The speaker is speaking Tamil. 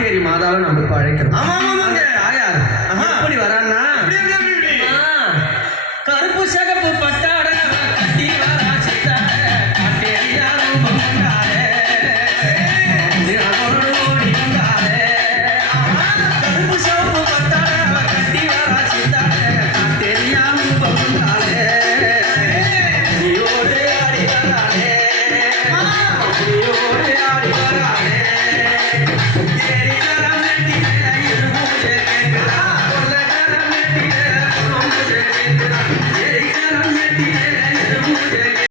காட்டேரி மாதாவை நம்ம இப்ப அழைக்கிறோம். ஆமா ஆமாங்க. தாயார் எப்படி வரான்னா கருப்பு சகப்பு பட்டாட கட்டி வரா சித்தாட காட்டேரியார் ரூபம் கொண்டாரே ஓடி வந்தாரே கருப்பு சகப்பு பட்டாட கட்டி வரா சித்தாட காட்டேரியார் ரூபம் கொண்டாரே நீயோடு ஆடி வரானே நீயோடு ஆடி வரானே